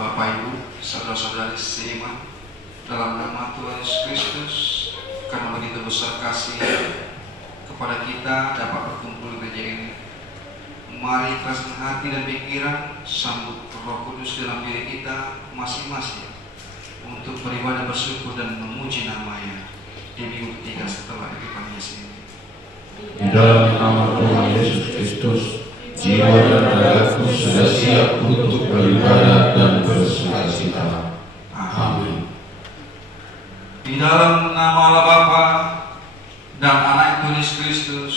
Bapak Ibu, saudara-saudari seiman, dalam nama Tuhan Yesus Kristus, karena begitu besar kasih kepada kita dapat berkumpul di gereja ini. Mari keraskan hati dan pikiran, sambut Roh Kudus dalam diri kita masing-masing untuk beribadah, bersyukur dan memuji nama-Nya di minggu ketiga setelah Epifania ini. Di dalam nama Tuhan Yesus Kristus, jiwa dan ragaku sudah siap untuk beribadah dan bersukacita. Amin. Di dalam nama Allah Bapa dan Anak Tuhan Yesus Kristus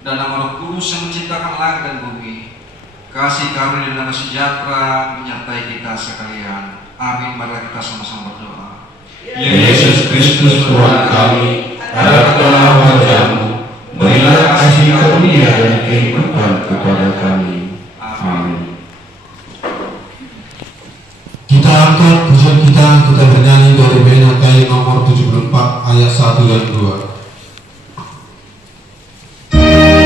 dan nama Roh Kudus yang menciptakan langit dan bumi, kasih karunia dan damai sejahtera menyertai kita sekalian. Amin. Mari kita sama-sama berdoa. Yesus Kristus Tuhan kami, harapkanlah wajah-Mu, berilah kasih karunia dan kehidupan kepada kami. Amin. Kita angkat pujian kita bernyanyi dari Benakai nomor 74 ayat 1 dan 2. Amin.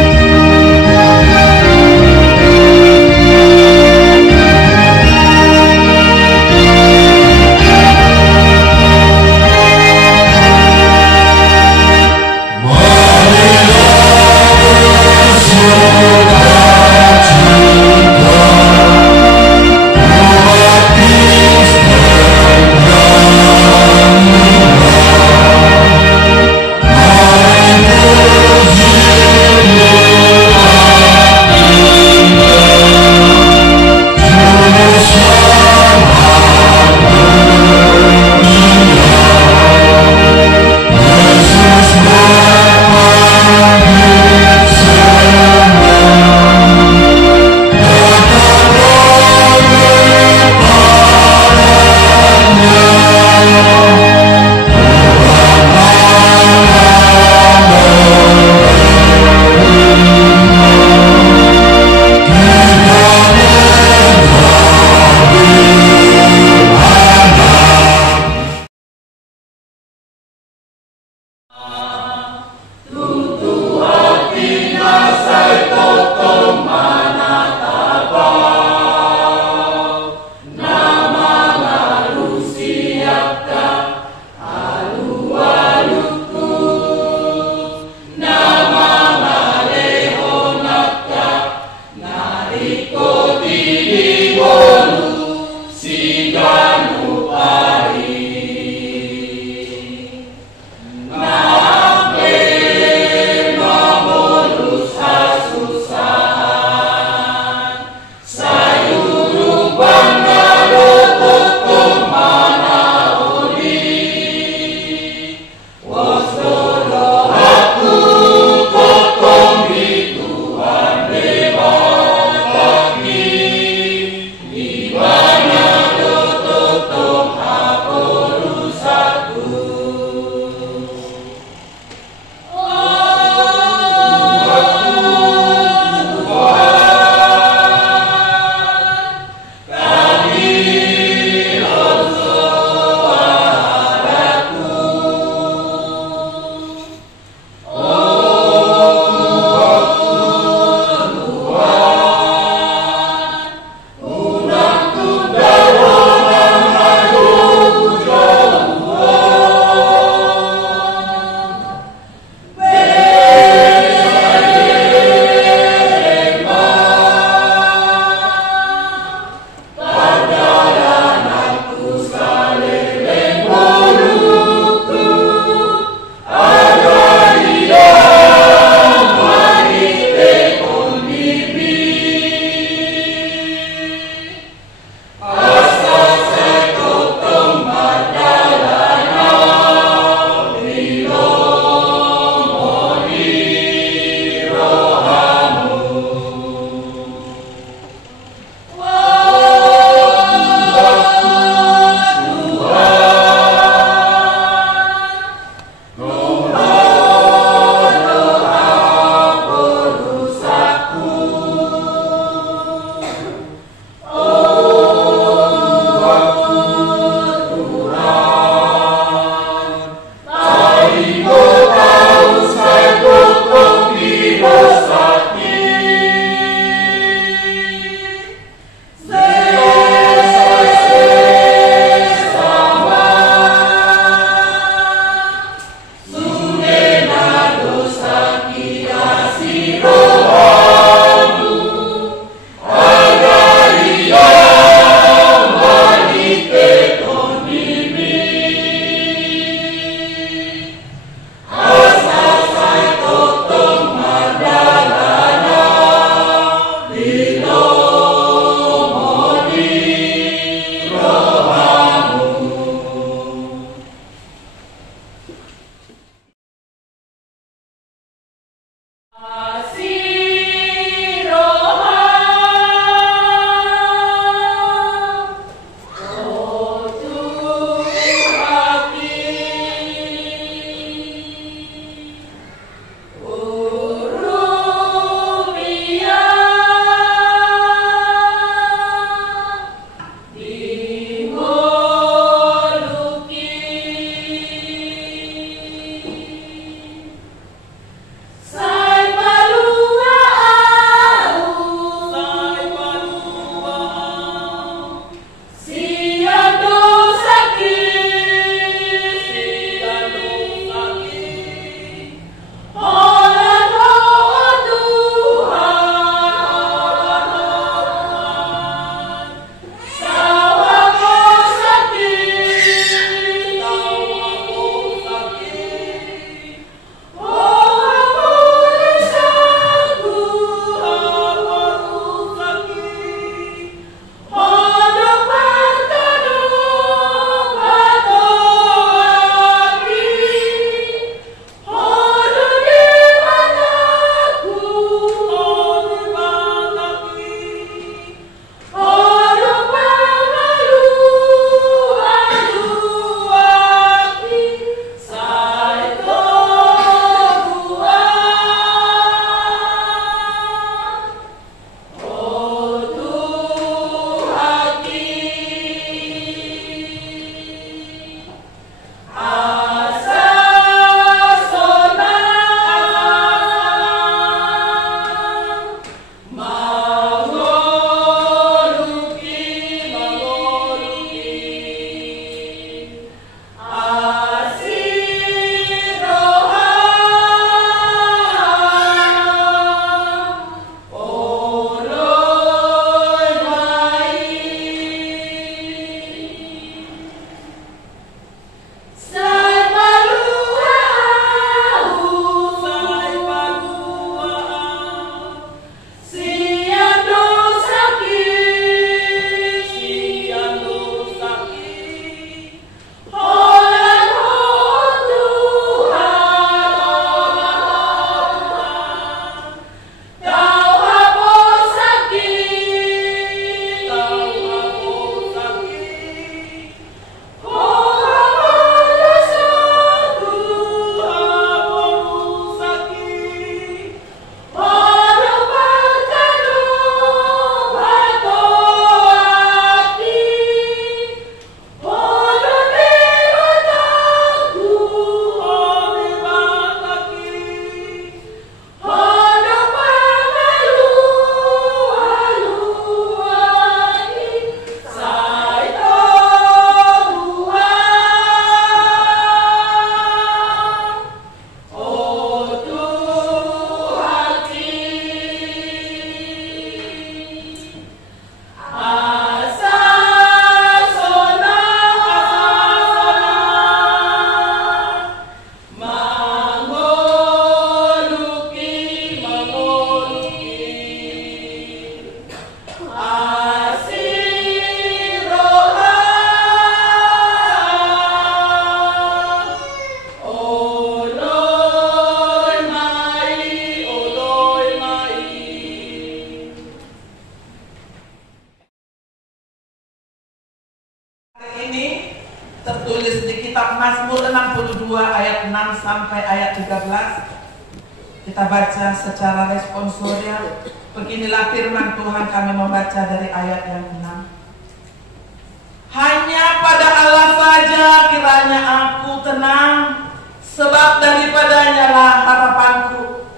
Hari ini tertulis di kitab Mazmur 62 ayat 6 sampai ayat 13. Kita baca secara responsorial. Beginilah firman Tuhan, kami membaca dari ayat yang 6. Hanya pada Allah saja kiranya aku tenang, sebab daripadanya lah harapanku.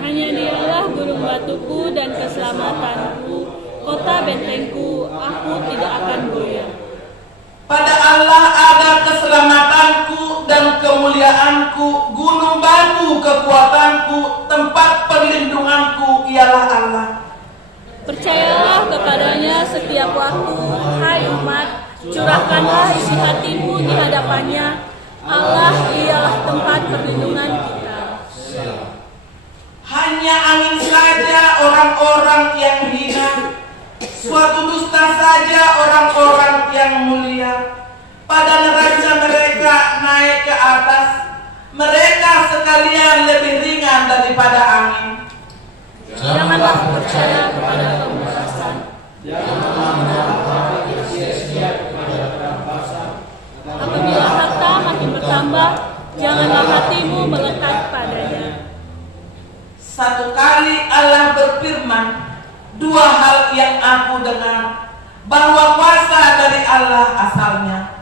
Hanya Dialah gunung batuku dan keselamatanku, kota bentengku, aku tidak akan goyah. Pada Allah ada keselamatanku dan kemuliaanku, gunung batu kekuatanku, tempat perlindunganku ialah Allah. Percayalah kepadanya setiap waktu, hai umat, curahkanlah isi hatimu di hadapannya. Allah ialah tempat perlindungan kita. Hanya angin saja orang-orang yang hina, suatu dusta saja orang-orang yang mulia. Pada neraca mereka naik ke atas, mereka sekalian lebih ringan daripada angin. Janganlah percaya kepada pemerasan, apabila harta makin bertambah, janganlah hatimu melekat padanya. Satu kali Allah berfirman, dua hal yang aku dengar, bahwa kuasa dari Allah asalnya.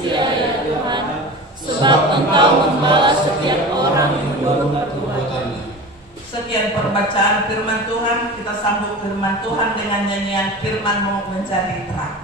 Ya Tuhan, sebab Engkau membalas setiap orang menurut perbuatannya. Sekian perbacaan firman Tuhan. Kita sambung firman Tuhan dengan nyanyian Firman-Mu Menjadi Terang.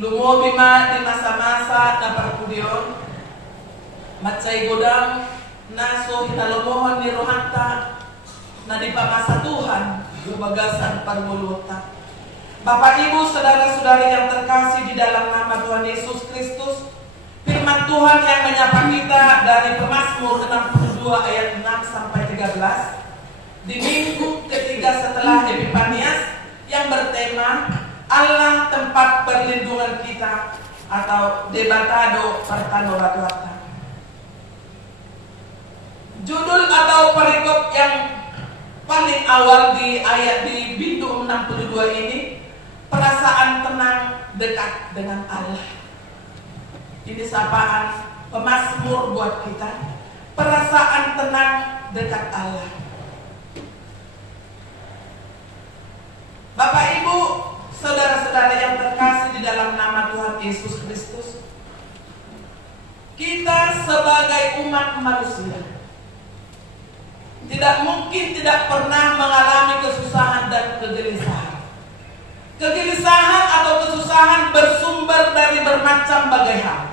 Lumobima di masa-masa na perkudion, matsay godang naso hinalomohon ni rohanta na di pamasa Tuhan gumagasan parmuluta. Bapak Ibu, saudara-saudari yang terkasih di dalam nama Tuhan Yesus Kristus, firman Tuhan yang menyapa kita dari Mazmur 62 ayat 6 sampai 13 di minggu ketiga setelah Epifanias yang bertema Allah tempat perlindungan kita atau Debatado Pertanoratwata. Judul atau perikop yang paling awal di ayat di pintu 62 ini, perasaan tenang dekat dengan Allah. Ini sapaan pemazmur buat kita, perasaan tenang dekat Allah. Bapak Ibu, saudara-saudara yang terkasih di dalam nama Tuhan Yesus Kristus, kita sebagai umat manusia tidak mungkin tidak pernah mengalami kesusahan dan kegelisahan. Kegelisahan atau kesusahan bersumber dari bermacam bagai hal.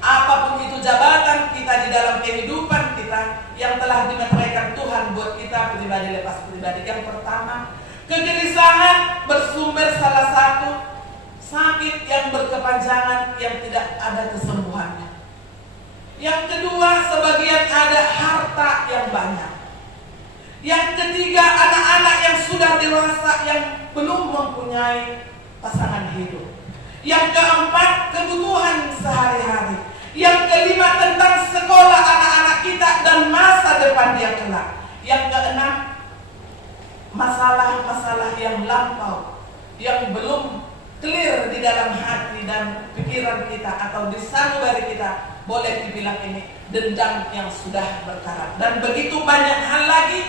Apapun itu jabatan kita di dalam kehidupan kita yang telah dimeteraikan Tuhan buat kita pribadi lepas pribadi. Yang pertama, kegelisahan sakit yang berkepanjangan yang tidak ada kesembuhannya. Yang kedua, sebagian ada harta yang banyak. Yang ketiga, anak-anak yang sudah dewasa yang belum mempunyai pasangan hidup. Yang keempat, kebutuhan sehari-hari. Yang kelima, tentang sekolah anak-anak kita dan masa depan dia kelak. Yang keenam, masalah-masalah yang lampau, yang belum clear di dalam hati dan pikiran kita atau di sanubari kita, boleh dibilang ini dendam yang sudah berkarat. Dan begitu banyak hal lagi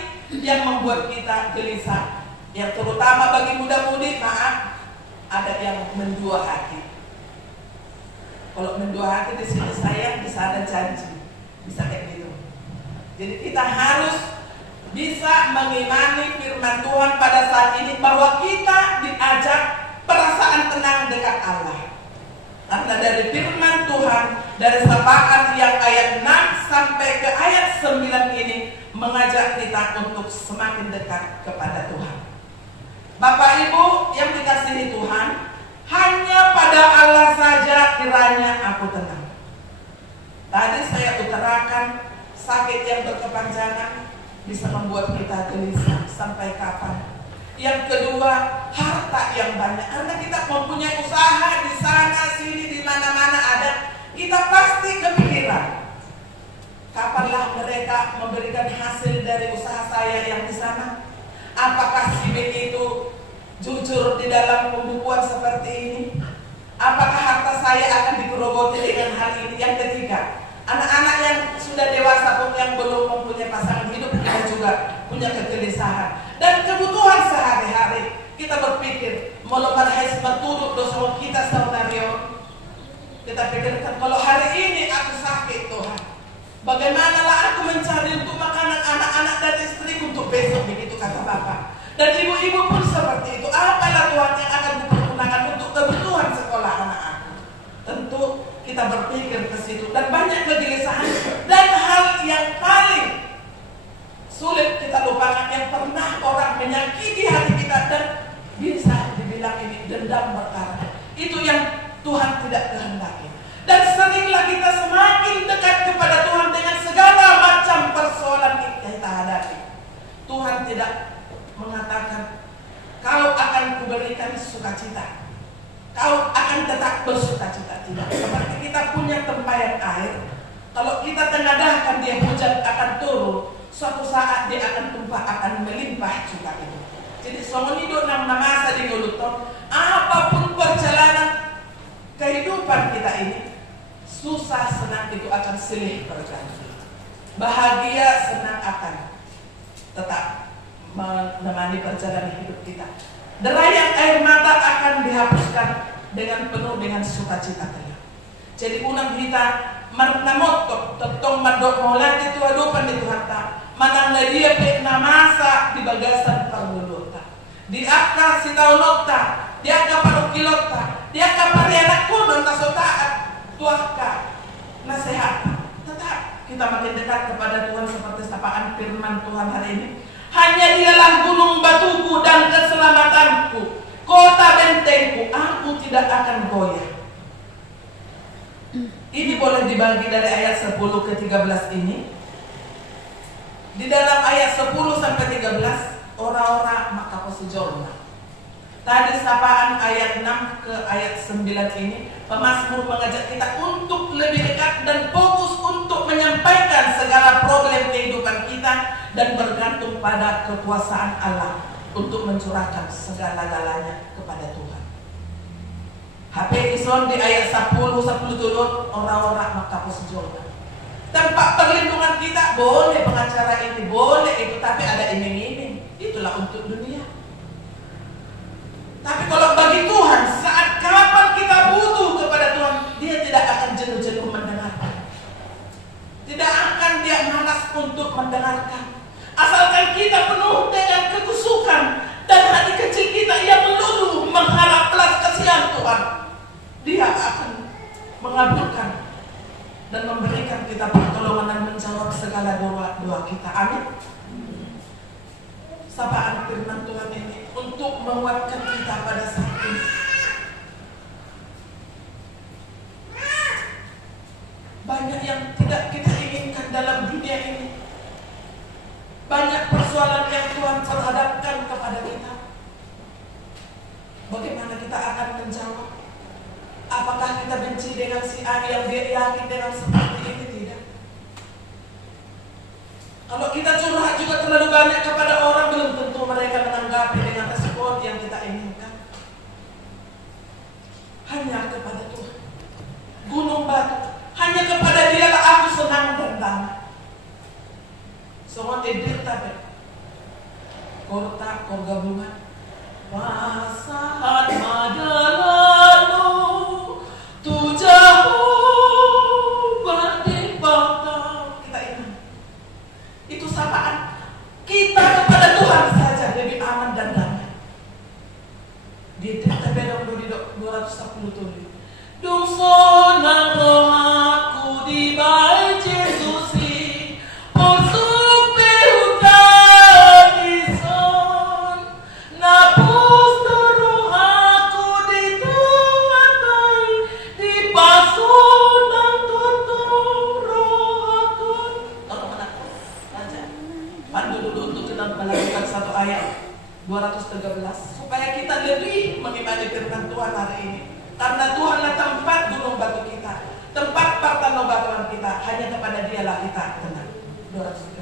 yang membuat kita gelisah. Yang terutama bagi muda-mudi, maaf, ada yang mendua hati. Kalau mendua hati di sini sayang, bisa ada janji, bisa kayak gitu. Jadi kita harus bisa mengimani firman Tuhan pada saat ini bahwa kita diajak perasaan tenang dekat Allah. Karena dari firman Tuhan, dari sapaan yang ayat 6 sampai ke ayat 9 ini mengajak kita untuk semakin dekat kepada Tuhan. Bapak Ibu yang dikasihi Tuhan, hanya pada Allah saja kiranya aku tenang. Tadi saya utarakan sakit yang berkepanjangan bisa membuat kita gelisah sampai kapan. Yang kedua, harta yang banyak. Karena kita mempunyai usaha di sana sini di mana-mana ada, kita pasti kepikiran kapanlah mereka memberikan hasil dari usaha saya yang di sana. Apakah si B itu jujur di dalam pembukuan seperti ini? Apakah harta saya akan digerogoti dengan hal ini? Yang ketiga, anak-anak yang sudah dewasa pun yang belum mempunyai pasangan hidup, kita juga punya kegelisahan. Dan kebutuhan sehari-hari, kita berpikir, melebar hais berturut dosa kita saunario. Kita pikirkan, kalau hari ini aku sakit Tuhan, bagaimanalah aku mencari untuk makanan anak-anak dan istriku untuk besok, begitu kata Bapak. Dan ibu-ibu pun seperti itu. Apalah Tuhan yang akan dipergunakan untuk kebutuhan sekolah anak-anak. Tentu kita berpikir ke situ dan banyak kegelisahan. Dan hal yang paling sulit kita lupakan, yang pernah orang menyakiti hati kita dan bisa dibilang ini dendam berkarat, itu yang Tuhan tidak kehendaki. Dan seringlah kita semakin dekat kepada Tuhan dengan segala macam persoalan yang kita hadapi. Tuhan tidak mengatakan kau akan kuberikan sukacita, kau akan tetap bersukacita. Tidak. Seperti kita punya tempayan air, kalau kita tengadahkan dia hujan akan turun, suatu saat dia akan tumpah, akan melimpah juga itu. Jadi somonido nang namasa di goluton, apapun perjalanan kehidupan kita ini, susah senang itu akan silih berganti. Bahagia senang akan tetap menemani perjalanan hidup kita. Derayan air mata akan dihapuskan dengan penuh dengan sukacita kelak. Jadi unang kita marnamotok tetong madok maulati tu adupan di Tuhata. Manang na dia pe namasa di bagasan permulota. Di akka si taunokta, di akka parukilota, di akka parianak kuno nasotaat, tuaka nasehat. Tetap kita makin dekat kepada Tuhan seperti sapaan firman Tuhan hari ini. Hanya dialah gunung batuku dan keselamatanku, kota bentengku, aku tidak akan goyah. Ini boleh dibagi dari ayat 10 ke 13 ini. Di dalam ayat 10 sampai 13, ora-ora maka posijorna. Tadi sapaan ayat 6 ke ayat 9 ini, pemazmur mengajak kita untuk lebih dekat dan fokus untuk menyampaikan segala problem kehidupan kita dan bergantung pada kekuasaan Allah untuk mencurahkan segala-galanya kepada Tuhan. HP ison di ayat 10 turun, orang-orang maka posijorna. Tanpa perlindungan kita, boleh pengacara ini, boleh itu, tapi ada iming-iming. Itulah untuk dunia. Tapi kalau bagi Tuhan, saat kapan kita butuh kepada Tuhan, dia tidak akan jenuh-jenuh mendengarkan. Tidak akan dia malas untuk mendengarkan. Asalkan kita penuh dengan kekusukan dan hati kecil kita yang luluh mengharap belas kasihan Tuhan, dia akan mengabulkan dan memberikan kita pertolongan dan menjawab segala doa kita. Amin. Sapaan firman Tuhan ini untuk menguatkan kita pada saat ini. bagaimana kita akan menjawab? Apakah kita benci dengan si A yang dia yakin dengan seperti ini? Tidak. Kalau kita curhat juga terlalu banyak kepada orang, belum tentu mereka menanggapi dengan respon yang kita inginkan. Hanya kepada Tuhan, gunung batu, hanya kepada Dialah aku senang dan damai. Semua edir tapi kota gabungan. Pasahan madalalu tu jauh bagi bangkau. Kita ingat itu sapaan kita kepada Tuhan saja lebih aman dan damai. Di tabelok 210 tulis dungsonan rohaku di baik Yesusi masuk pehutan ison napus rohaku di tuatai di pasunan tutur rohaku. Tolong anakku baca pandu dulu untuk kita melakukan satu ayat 213 supaya kita lebih mengimani firman Tuhan hari ini. Karena Tuhanlah tempat gunung batu kita, tempat pertanggungan kita, hanya kepada Dialah kita tenang. 213.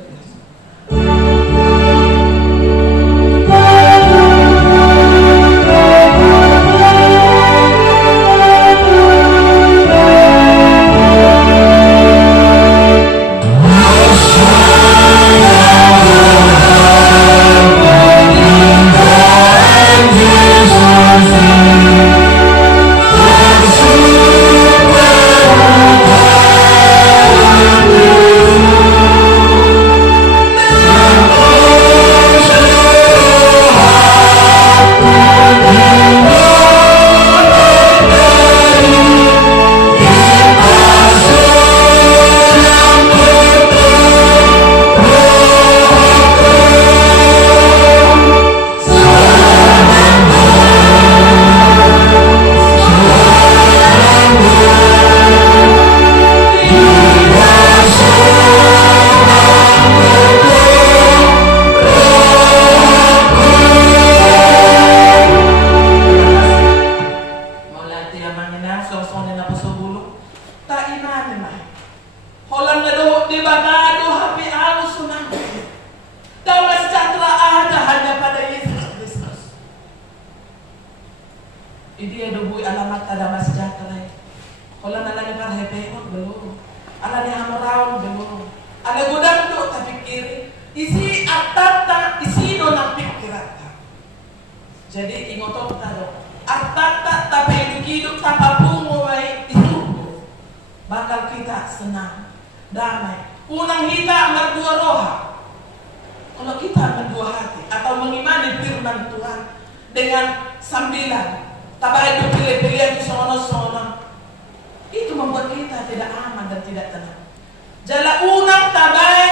Jadi ingotot tado artata tapi hidup tanpa bungo baik itu bakal kita senang damai unang kita berdua roha. Kalau kita berdua hati atau mengimani firman Tuhan dengan sambilan tabai itu pilih-pilih itu sono itu membuat kita tidak aman dan tidak tenang. Jala unang tabai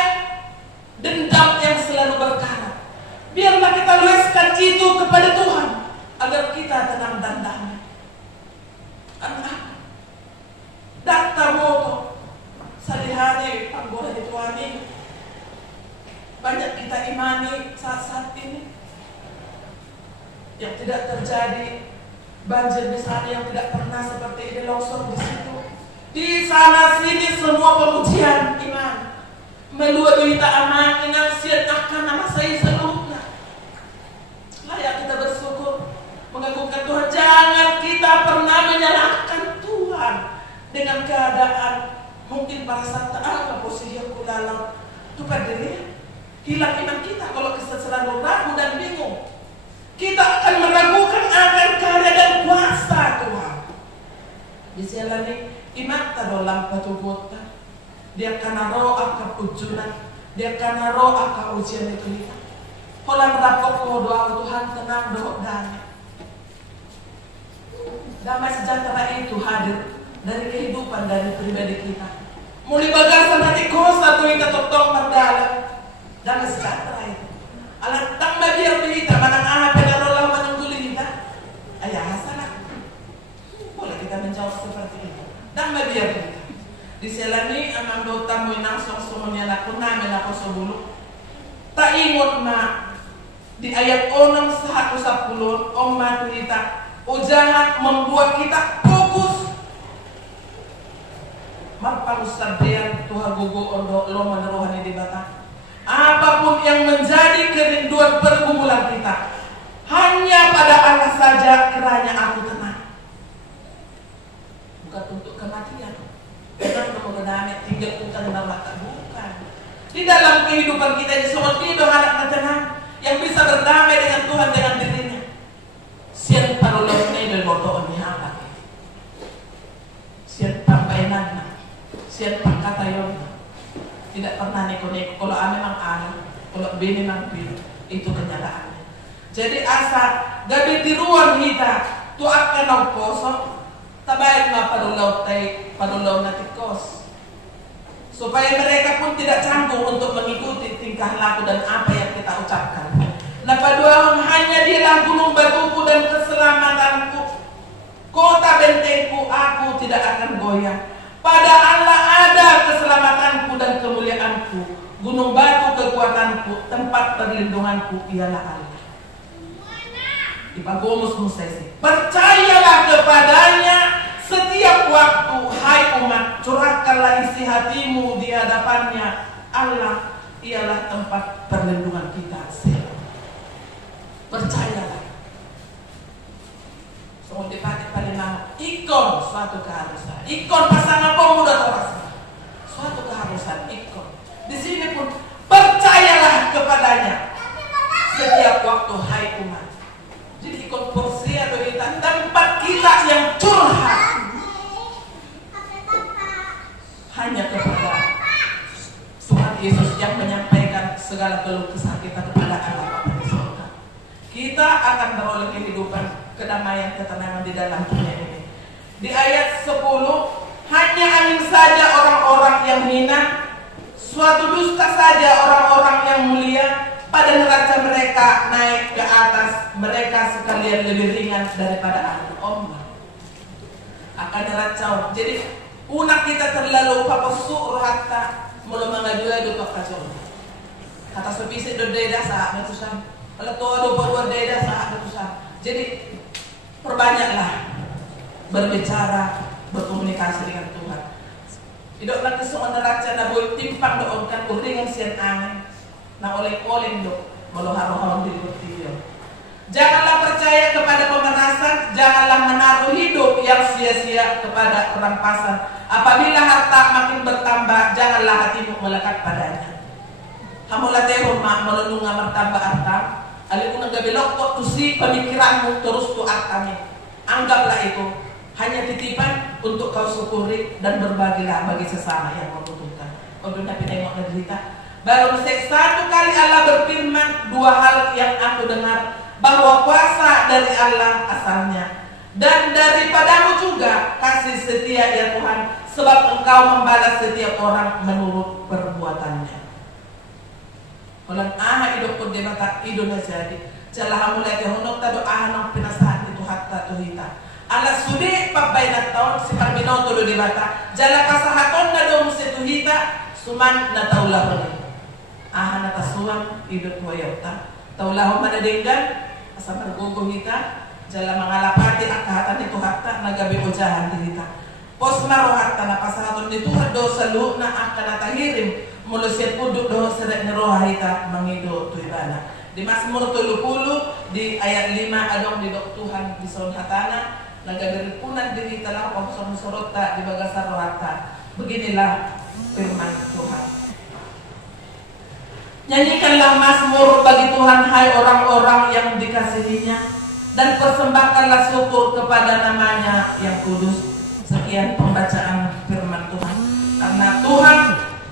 dendam yang selalu berkarat. Biarlah kita luaskan itu kepada Tuhan agar kita tenang dan damai. Karena data moto sehari-hari panggoda itu ani banyak kita imani saat-saat ini yang tidak terjadi banjir besar yang tidak pernah seperti ini longsor di situ. Di sana sini semua pemujian iman melua duita aman inasiat akan nama saya seluruhnya. Layak kita bersyukur mengagungkan Tuhan. Jangan kita pernah menyalahkan Tuhan dengan keadaan mungkin pada saat apa posisi aku dalam itu diri hilang iman kita kalau kita selalu ragu dan bingung. Kita akan meragukan akan karya dan kuasa Tuhan. Di sini iman dalam batu kota. Dia karena roh akan ujunan, dia karena roh akan ujian itu kita. Kalau merapok doa Tuhan tenang doa damai. Damai sejahtera itu hadir dari kehidupan dari pribadi kita. Mulai bagasan hati kosa tuh kita totong berdalam. Damai sejahtera itu. Alat tambah biar kita manang apa dan roh menunggu kita. Ayah salah. Boleh kita menjawab seperti itu. Damai biar kita. Di selani amang do tamu inang song-songnya laku namin ako sa bulok. Taingon na di Di ayat 6 110 omat kita jangan membuat kita fokus marpalus sabrian Tuhan gugu ondo lo menerohani di bata. Apapun yang menjadi kerinduan pergumulan kita, hanya pada Allah saja kiranya aku tenang. Bukan untuk kematian, bukan untuk kedamaian tinggal kita dengan mata, bukan. Di dalam kehidupan kita ini semua hidup anak tenang yang bisa berdamai dengan Tuhan dengan dirinya. Sian parulon ini dari motor ini apa? Sian pampainan, sian pangkatayon. Tidak pernah neko-neko. Kalau A memang A, kalau B memang B. Itu kenyataannya. Jadi asa gabi tiruan kita tu akan nau kosong, tabayat ma padulaw na tikos. Supaya mereka pun tidak canggung untuk mengikuti tingkah laku dan apa yang kita ucapkan. Napaduahon hanya dialah gunung batuku dan keselamatanku, kota bentengku, aku tidak akan goyah. Pada Allah ada keselamatanku dan kemuliaanku, gunung batu kekuatanku, tempat perlindunganku ialah Allah. Ipagomus musesi. Percayalah kepadanya setiap waktu, hai umat, curahkanlah isi hatimu di hadapannya. Allah ialah tempat perlindungan kita. Percayalah. Semua dipakai paling nama ikon suatu keharusan. Ikon pasangan pemuda terasa. Suatu keharusan ikon. Di sini pun percayalah kepadanya setiap waktu, hai umat. Jadi ikon porsi atau kita tempat kita yang curhat hanya kepada Tuhan Yesus yang menyampaikan segala keluh kesah kita kepada Allah Bapa di surga. Kita akan beroleh kehidupan, kedamaian, ketenangan di dalam dunia ini. Di ayat 10, hanya angin saja orang-orang yang hina, suatu dusta saja orang-orang yang mulia, pada neraca mereka naik ke atas, mereka sekalian lebih ringan daripada angin ombak. Akan neraca. Jadi unak kita terlalu papasu rohata mulu mengadu-adu ke kacau. Kata sepisi do deda saat betusan. Kalau tuh do deda saat betusan. Jadi perbanyaklah berbicara, berkomunikasi dengan Tuhan. Tidak lagi semua neraca na boleh timpang doon kan uringan sian angin. Na oleng-oleng do melohar-lohar di butiyo. Janganlah percaya kepada pemerasan, janganlah menaruh hidup yang sia-sia kepada perampasan. Apabila harta makin bertambah, janganlah hatimu melekat padanya. Hamulah teruma melununga bertambah harta, alimun nagabelok kok tusi pemikiranmu terus tu hartanya. Anggaplah itu hanya titipan untuk kau syukuri dan berbagilah bagi sesama yang membutuhkan. Kau dunia pinengok derita. Baru satu kali Allah berfirman, dua hal yang aku dengar, bahwa kuasa dari Allah asalnya, dan daripadamu juga kasih setia ya Tuhan, sebab Engkau membalas setiap orang menurut perbuatannya. Kalau aha idok pun debata idona jadi, jalah mulai kehonok tado aha nang pinasahan itu hatta tuhita. Allah sudah pabayat tahun si parbinoto do debata, jalah kasahaton na do musituhita, suman na taulah bani. Aha na tasuan idot wayota, taulah manadenggan. Asa margogo hita jala mangalapati akahatan itu hatta nagabi ujahan dihita pos maro hatta na pasahaton itu do salu na akan natahirim mulu siya puduk do seret ni roha hita mangido tuibana di Mazmur 70 di ayat 5 adong di dok Tuhan di son hatana nagabi ripunan dihita lah pangson sorota di bagasar rohata. Beginilah firman Tuhan. Nyanyikanlah mazmur bagi Tuhan, hai orang-orang yang dikasihinya, dan persembahkanlah syukur kepada namanya yang kudus. Sekian pembacaan firman Tuhan. Karena Tuhan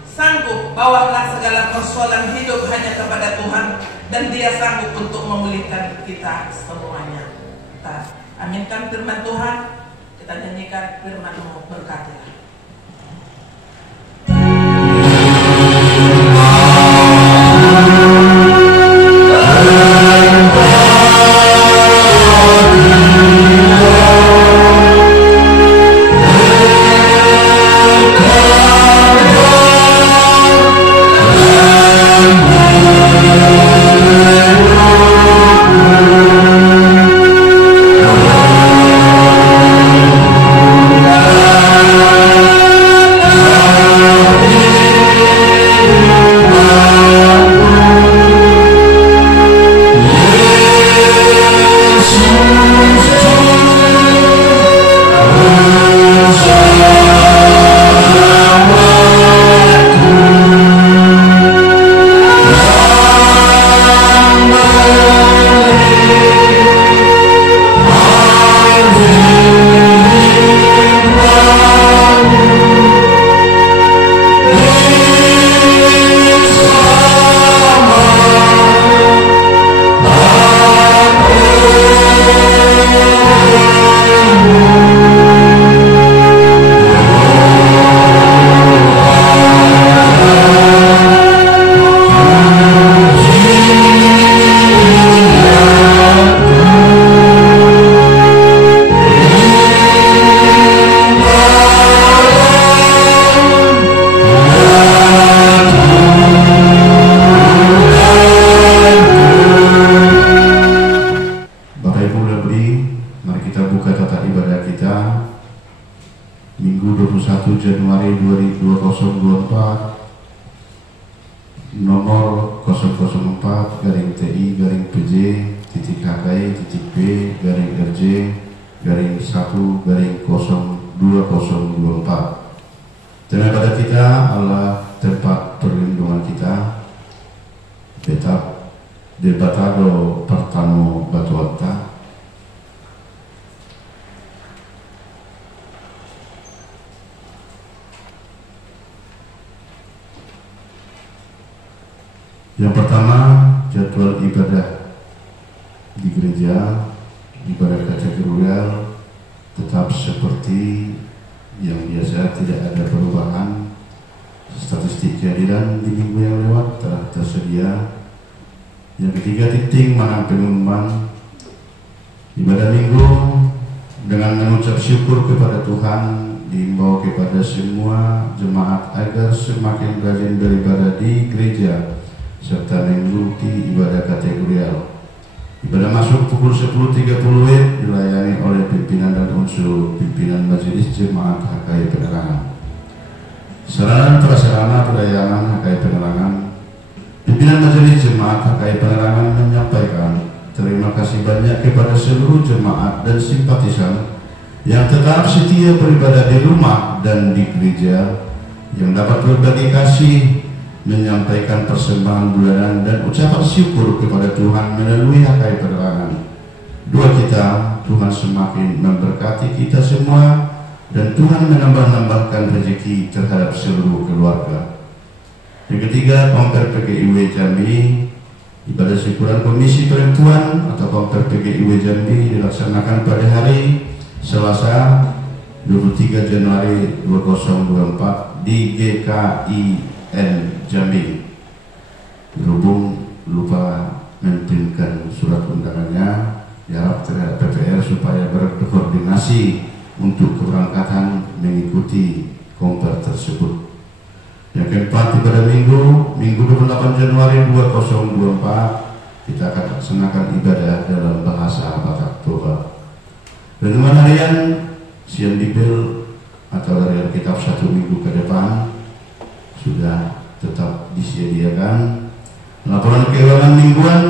sanggup, bawalah segala persoalan hidup hanya kepada Tuhan, dan Dia sanggup untuk memulihkan kita semuanya. Kita aminkan firman Tuhan, kita nyanyikan firman-Mu, berkatilah. buka tata ibadah kita Minggu 21 Januari 2024 nomor 004-TI-PJ-KKI-B-RJ-1-2024. Dan pada kita Allah tempat perlindungan kita, tetap di Batado Pertamo Batuanta. Yang pertama, jadwal ibadah di gereja, ibadah kategorial tetap seperti yang biasa, tidak ada perubahan. Statistik kehadiran di minggu yang lewat telah tersedia. Yang ketiga, titik mana pengumuman ibadah minggu dengan mengucap syukur kepada Tuhan, diimbau kepada semua jemaat agar semakin rajin beribadah di gereja serta mengikuti ibadah kategorial. Ibadah masuk pukul 10.30 dilayani oleh pimpinan dan unsur pimpinan Majelis Jemaat HKI Penerangan. Sarana dan prasarana pelayanan HKI Penerangan. Pimpinan Majelis Jemaat HKI Penerangan menyampaikan terima kasih banyak kepada seluruh jemaat dan simpatisan yang tetap setia beribadah di rumah dan di gereja, yang dapat berbagi kasih, menyampaikan persembahan bulanan dan ucapan syukur kepada Tuhan melalui HKI Penerangan. Doa kita, Tuhan semakin memberkati kita semua dan Tuhan menambah-nambahkan rezeki terhadap seluruh keluarga. Yang ketiga, Komper PGIW Jambi, ibadah syukuran Komisi Perempuan atau Komper PGIW Jambi dilaksanakan pada hari Selasa 23 Januari 2024 di GKIN Jambi. Berhubung lupa mengirimkan surat undangannya, diharap terhadap PPR supaya berkoordinasi untuk keberangkatan mengikuti Komper tersebut. Yang keempat, pada Minggu 28 Januari 2024 kita akan laksanakan ibadah dalam bahasa Batak Toba. Renungan harian Siang Dibel atau dari kitab 1 minggu ke depan sudah tetap disediakan. Laporan keuangan mingguan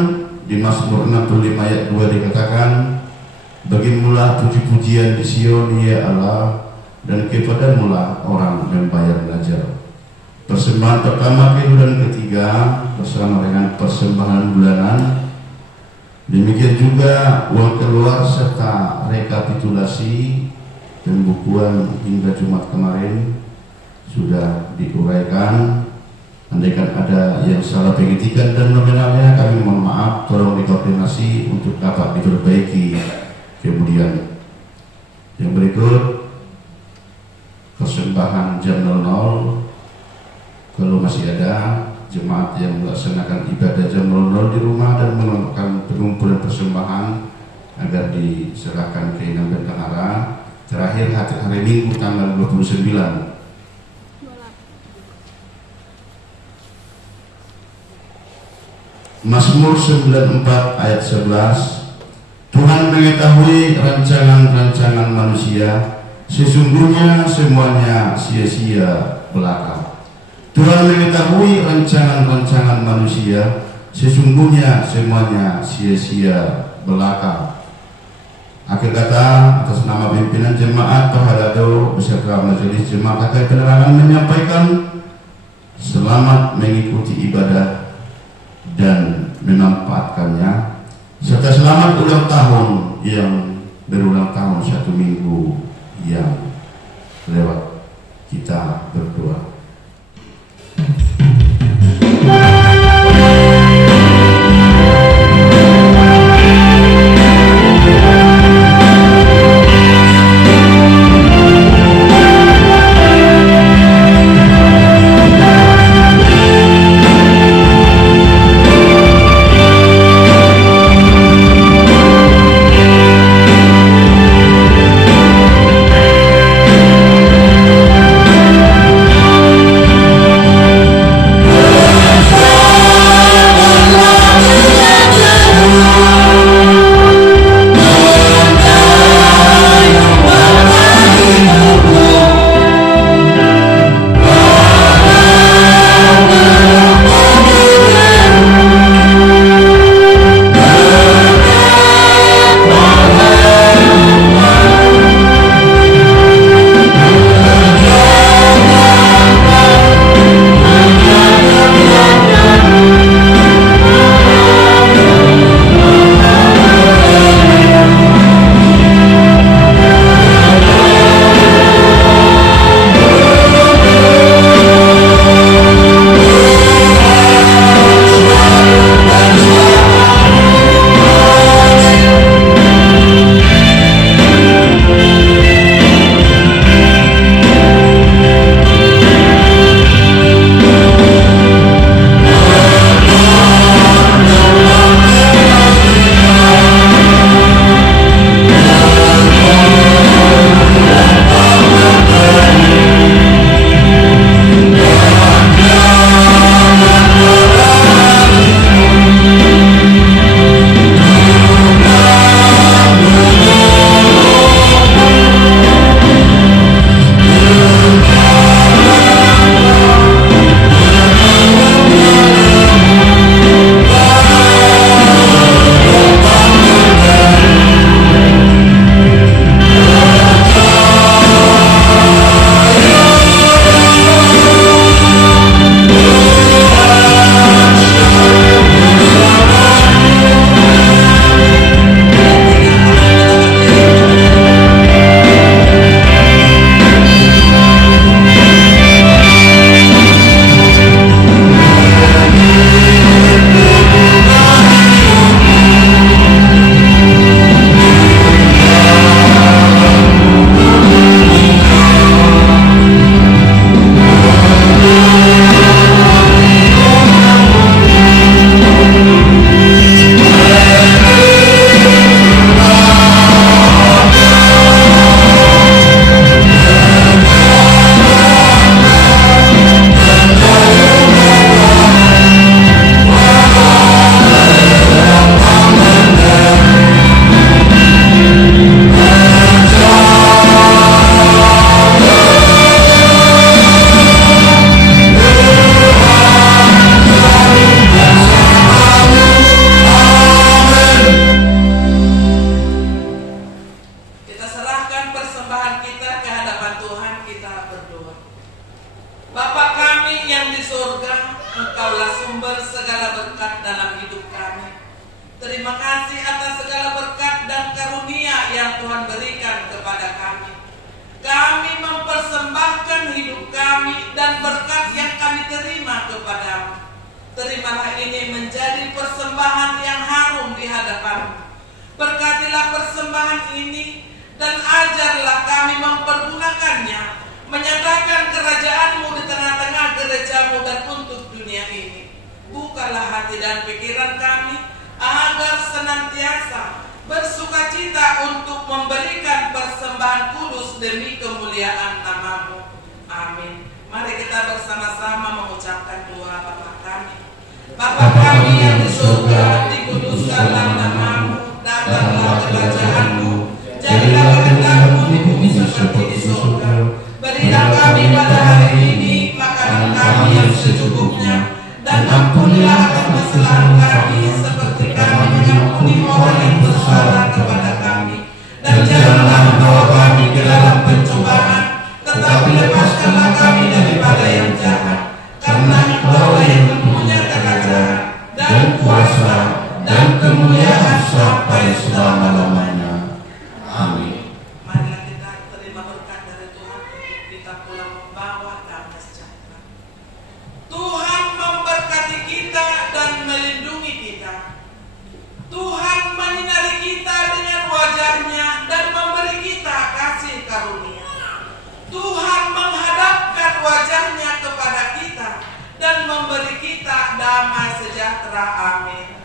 di Mazmur 65 ayat 2 dikatakan, bagimulah puji-pujian di Sion ya Allah, dan kepadamulah orang membayar belajar. Persembahan pertama, kedua dan ketiga bersama dengan persembahan bulanan. Demikian juga uang keluar serta rekapitulasi pembukuan hingga Jumat kemarin sudah diuraikan. Andaikan ada yang salah pengetikan dan nominalnya, kami mohon maaf, tolong dikoordinasi untuk dapat diperbaiki kemudian. Yang berikut, persembahan jam 00. Kalau masih ada jemaat yang melaksanakan ibadah jam 00 di rumah dan melakukan pengumpulan persembahan agar diserahkan ke Inam dan Kanara. Terakhir hari Minggu tanggal 29. Mazmur 94 ayat 11. Tuhan mengetahui rancangan-rancangan manusia, sesungguhnya semuanya sia-sia belaka. Tuhan mengetahui rancangan-rancangan manusia, sesungguhnya semuanya sia-sia belaka. Akhir kata, atas nama pimpinan jemaat Pahalado beserta Majelis Jemaat HKI Penerangan menyampaikan selamat mengikuti ibadah dan memanfaatkannya, serta selamat ulang tahun yang berulang tahun 1 minggu yang lewat. Kita berdoa. mempersembahkan hidup kami dan berkat yang kami terima kepadamu. Terimalah ini menjadi persembahan yang harum di hadapanmu. Berkatilah persembahan ini dan ajarlah kami mempergunakannya, menyatakan kerajaan-Mu di tengah-tengah gereja-Mu dan untuk dunia ini. Bukalah hati dan pikiran kami agar senantiasa bersukacita untuk memberikan persembahan kudus demi kemuliaan nama-Mu. Amin. Mari kita bersama-sama mengucapkan doa Bapa kami. Bapa kami yang di surga, dikuduskanlah nama-Mu, datanglah kerajaan-Mu, jadilah kehendak-Mu di bumi seperti di surga. Berilah kami pada hari ini makanan kami yang secukupnya, dan ampunilah akan kesalahan kami seperti kami mengampuni orang yang bersalah kepada kami. Dan janganlah membawa kami ke dalam pencobaan, tetapi lepaskanlah kami daripada yang jahat. Karena Engkau yang mempunyai kerajaan dan kuasa dan kemuliaan sampai selama-lamanya. Amin. Marilah kita terima berkat dari Tuhan untuk kita pulang membawa damai sejahtera. Tuhan memberkati kita dan melindungi kita. Tuhan menyinari kita dengan wajah-Nya dan memberi kita kasih karunia. Tuhan menghadapkan wajah-Nya kepada kita dan memberi kita damai sejahtera. Amin.